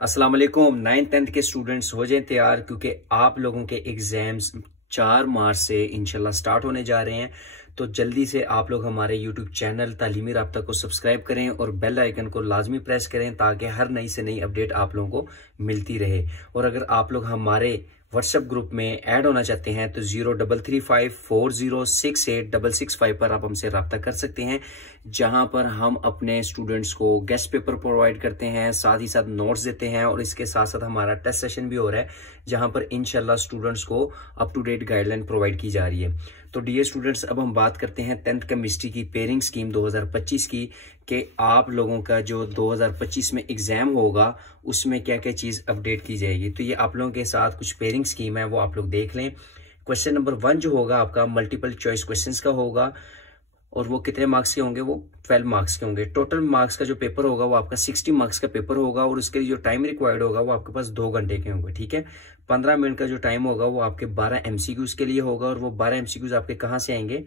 अस्सलाम वालेकुम। 9th-10th के स्टूडेंट्स हो जाएं तैयार, क्योंकि आप लोगों के एग्जाम्स 4 मार्च से इंशाल्लाह स्टार्ट होने जा रहे हैं। तो जल्दी से आप लोग हमारे यूट्यूब चैनल तालीमी राब्ता को सब्सक्राइब करें और बेल आइकन को लाजमी प्रेस करें ताकि हर नई से नई अपडेट आप लोगों को मिलती रहे। और अगर आप लोग हमारे व्हाट्सएप ग्रुप में ऐड होना चाहते हैं तो 033540686665 पर आप हमसे रब्ता कर सकते हैं, जहां पर हम अपने स्टूडेंट्स को गेस्ट पेपर प्रोवाइड करते हैं, साथ ही साथ नोट्स देते हैं और इसके साथ साथ हमारा टेस्ट सेशन भी हो रहा है, जहां पर इंशाल्लाह स्टूडेंट्स को up to date guideline provide की जा रही है। तो डियर स्टूडेंट्स, अब हम बात करते हैं 10th केमिस्ट्री की पेयरिंग स्कीम 2025 की, कि आप लोगों का जो 2025 में एग्जाम होगा उसमें क्या क्या चीज अपडेट की जाएगी। तो ये आप लोगों के साथ कुछ पेयरिंग स्कीम है, वो आप लोग देख लें। क्वेश्चन नंबर 1 जो होगा आपका मल्टीपल चॉइस क्वेश्चंस का होगा और वो कितने मार्क्स के होंगे, वो 12 मार्क्स के होंगे। टोटल मार्क्स का जो पेपर होगा वो आपका 60 मार्क्स का पेपर होगा और उसके लिए जो टाइम रिक्वायर्ड होगा वो आपके पास 2 घंटे के होंगे। ठीक है, 15 मिनट का जो टाइम होगा वो आपके 12 एमसीक्यूज के लिए होगा और वो 12 एमसीक्यूज आपके कहाँ से आएंगे,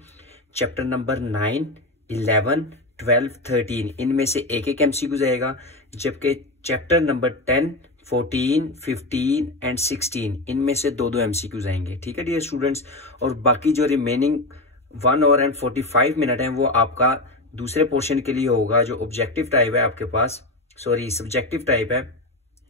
चैप्टर नंबर 9, 11, 12, 13 इनमें से एक एक एमसीक्यूज आएगा, जबकि चैप्टर नंबर 10, 14, 15 एंड 16 इनमें से 2-2 एमसीक्यूज आएंगे। ठीक है डियर स्टूडेंट्स, और बाकी जो रिमेनिंग 1 आवर एंड 45 मिनट है वो आपका दूसरे पोर्शन के लिए होगा, जो ऑब्जेक्टिव टाइप है आपके पास, सॉरी सब्जेक्टिव टाइप है।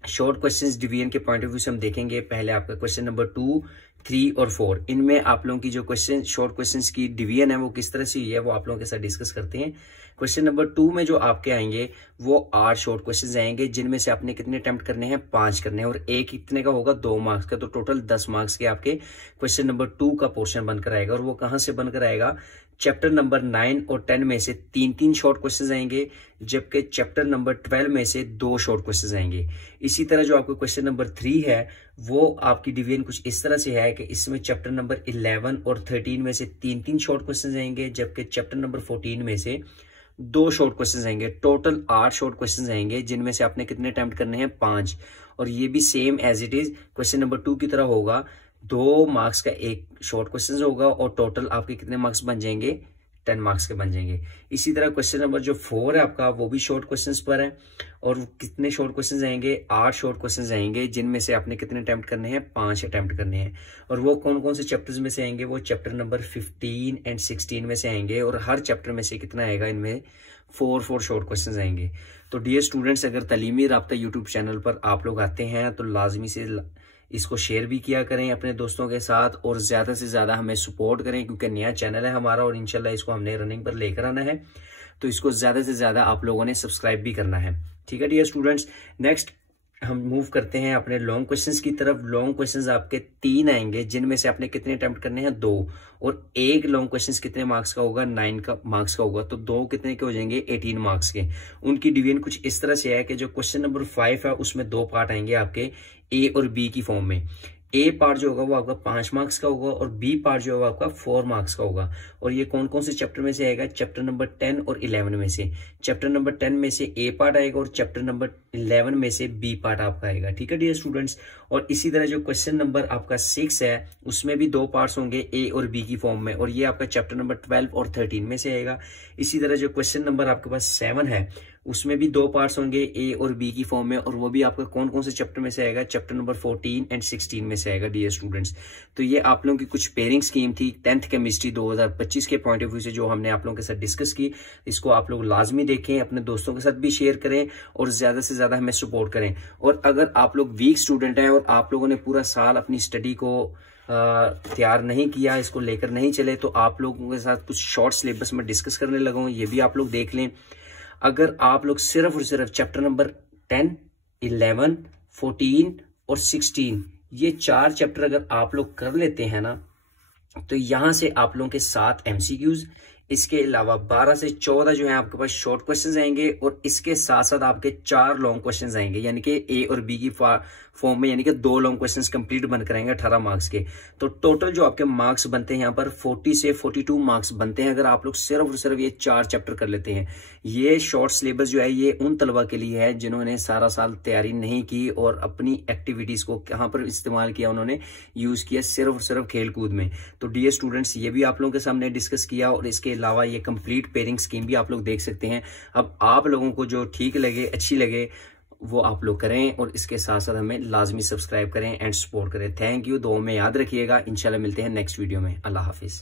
शॉर्ट क्वेश्चंस डिवीजन के पॉइंट ऑफ व्यू से हम देखेंगे। पहले आपका क्वेश्चन नंबर 2, 3 और 4 इनमें आप लोगों की जो क्वेश्चन शॉर्ट क्वेश्चंस की डिवीजन है वो किस तरह से हुई है वो आप लोगों के साथ डिस्कस करते हैं। क्वेश्चन नंबर 2 में जो आपके आएंगे वो 8 शॉर्ट क्वेश्चंस आएंगे, जिनमें से आपने कितने अटेम्प्ट करने हैं, 5 करने हैं और एक कितने का होगा, 2 मार्क्स का। तो टोटल 10 मार्क्स के आपके क्वेश्चन नंबर 2 का पोर्शन बनकर आएगा और वो कहां से बनकर आएगा, चैप्टर नंबर 9 और 10 में से 3-3 शॉर्ट क्वेश्चंस आएंगे, जबकि चैप्टर नंबर 12 में से 2 शॉर्ट क्वेश्चंस आएंगे। इसी तरह जो आपको क्वेश्चन नंबर 3 है वो आपकी डिवीजन कुछ इस तरह से है कि इसमें चैप्टर नंबर 11 और 13 में से 3-3 शॉर्ट क्वेश्चंस आएंगे, जबकि चैप्टर नंबर 14 में से 2 शॉर्ट क्वेश्चंस आएंगे। टोटल 8 शॉर्ट क्वेश्चंस आएंगे, जिनमें से आपने कितने अटेम्प्ट करने हैं, 5। और ये भी same as it is question number 2 की तरह होगा, 2 मार्क्स का एक शॉर्ट क्वेश्चन होगा और टोटल आपके कितने मार्क्स बन जाएंगे, 10 मार्क्स के बन जाएंगे। इसी तरह क्वेश्चन नंबर जो 4 है आपका वो भी शॉर्ट क्वेश्चंस पर है और कितने शॉर्ट क्वेश्चंस आएंगे, 8 शॉर्ट क्वेश्चंस आएंगे, जिनमें से आपने कितने अटेम्प्ट करने हैं, 5 अटेम्प्ट करने हैं। और वो कौन कौन से चैप्टर्स में से आएंगे, वो चैप्टर नंबर 15 एंड 16 में से आएंगे और हर चैप्टर में से कितना आएगा, इनमें 4 शॉर्ट क्वेश्चंस आएंगे। तो डियर स्टूडेंट्स, अगर तालीमी राब्ता यूट्यूब चैनल पर आप लोग आते हैं तो लाजमी से इसको शेयर भी किया करें अपने दोस्तों के साथ और ज्यादा से ज्यादा हमें सपोर्ट करें, क्योंकि नया चैनल है हमारा और इंशाल्लाह इसको हमने रनिंग पर लेकर आना है। तो इसको ज्यादा से ज्यादा आप लोगों ने सब्सक्राइब भी करना है। ठीक है डियर स्टूडेंट्स, नेक्स्ट हम मूव करते हैं अपने लॉन्ग क्वेश्चंस की तरफ। लॉन्ग क्वेश्चंस आपके 3 आएंगे, जिनमें से आपने कितने अटेम्प्ट करने हैं, 2। और एक लॉन्ग क्वेश्चंस कितने मार्क्स का होगा, 9 का मार्क्स का होगा। तो 2 कितने के हो जाएंगे, 18 मार्क्स के। उनकी डिवीजन कुछ इस तरह से है कि जो क्वेश्चन नंबर 5 है उसमें 2 पार्ट आएंगे आपके ए और बी की फॉर्म में। ए पार्ट जो होगा वो आपका 5 मार्क्स का होगा और बी पार्ट जो होगा आपका 4 मार्क्स का होगा। और ये कौन कौन से चैप्टर में से आएगा, चैप्टर नंबर 10 और 11 में से। चैप्टर नंबर 10 में से ए पार्ट आएगा और चैप्टर नंबर 11 में से बी पार्ट आपका आएगा। ठीक है डियर स्टूडेंट्स, और इसी तरह जो क्वेश्चन नंबर आपका 6 है उसमें भी 2 पार्ट्स होंगे ए और बी की फॉर्म में, और ये आपका चैप्टर नंबर 12 और 13 में से आएगा। इसी तरह जो क्वेश्चन नंबर आपके पास 7 है उसमें भी 2 पार्ट्स होंगे ए और बी की फॉर्म में, और वो भी आपका कौन कौन से चैप्टर में से आएगा, चैप्टर नंबर 14 एंड 16 में से आएगा डियर स्टूडेंट्स। तो ये आप लोगों की कुछ पेयरिंग स्कीम थी 10th केमिस्ट्री 2025 के पॉइंट ऑफ व्यू से, जो हमने आप लोगों के साथ डिस्कस की। इसको आप लोग लाजमी देखें, अपने दोस्तों के साथ भी शेयर करें और ज्यादा से ज्यादा हमें सपोर्ट करें। और अगर आप लोग वीक स्टूडेंट हैं और आप लोगों ने पूरा साल अपनी स्टडी को तैयार नहीं किया, इसको लेकर नहीं चले, तो आप लोगों के साथ कुछ शॉर्ट सिलेबस में डिस्कस करने लगा हूं, ये भी आप लोग देख लें। अगर आप लोग सिर्फ और सिर्फ चैप्टर नंबर 10, 11, 14 और 16 ये 4 चैप्टर अगर आप लोग कर लेते हैं ना, तो यहां से आप लोगों के 7 एमसीक्यूज, इसके अलावा 12 से 14 जो है आपके पास शॉर्ट क्वेश्चंस आएंगे और इसके साथ साथ आपके 4 लॉन्ग क्वेश्चंस आएंगे, यानी कि ए और बी की फॉर्म में, यानी कि 2 लॉन्ग क्वेश्चंस कंप्लीट बनकर आएंगे 18 मार्क्स के। तो टोटल जो आपके मार्क्स बनते हैं यहाँ पर 40 से 42 मार्क्स बनते हैं, अगर आप लोग सिर्फ और सिर्फ ये 4 चैप्टर कर लेते हैं। ये शॉर्ट सिलेबस जो है ये उन तलबा के लिए है जिन्होंने सारा साल तैयारी नहीं की और अपनी एक्टिविटीज को कहाँ पर इस्तेमाल किया, उन्होंने यूज किया सिर्फ और सिर्फ खेल कूद में। तो डियर स्टूडेंट्स, ये भी आप लोगों के सामने डिस्कस किया और इसके अलावा ये कंप्लीट पेयरिंग स्कीम भी आप लोग देख सकते हैं। अब आप लोगों को जो ठीक लगे, अच्छी लगे, वो आप लोग करें, और इसके साथ साथ हमें लाजमी सब्सक्राइब करें एंड सपोर्ट करें। थैंक यू, दुआ में याद रखिएगा। इंशाल्लाह मिलते हैं नेक्स्ट वीडियो में। अल्लाह हाफिज़।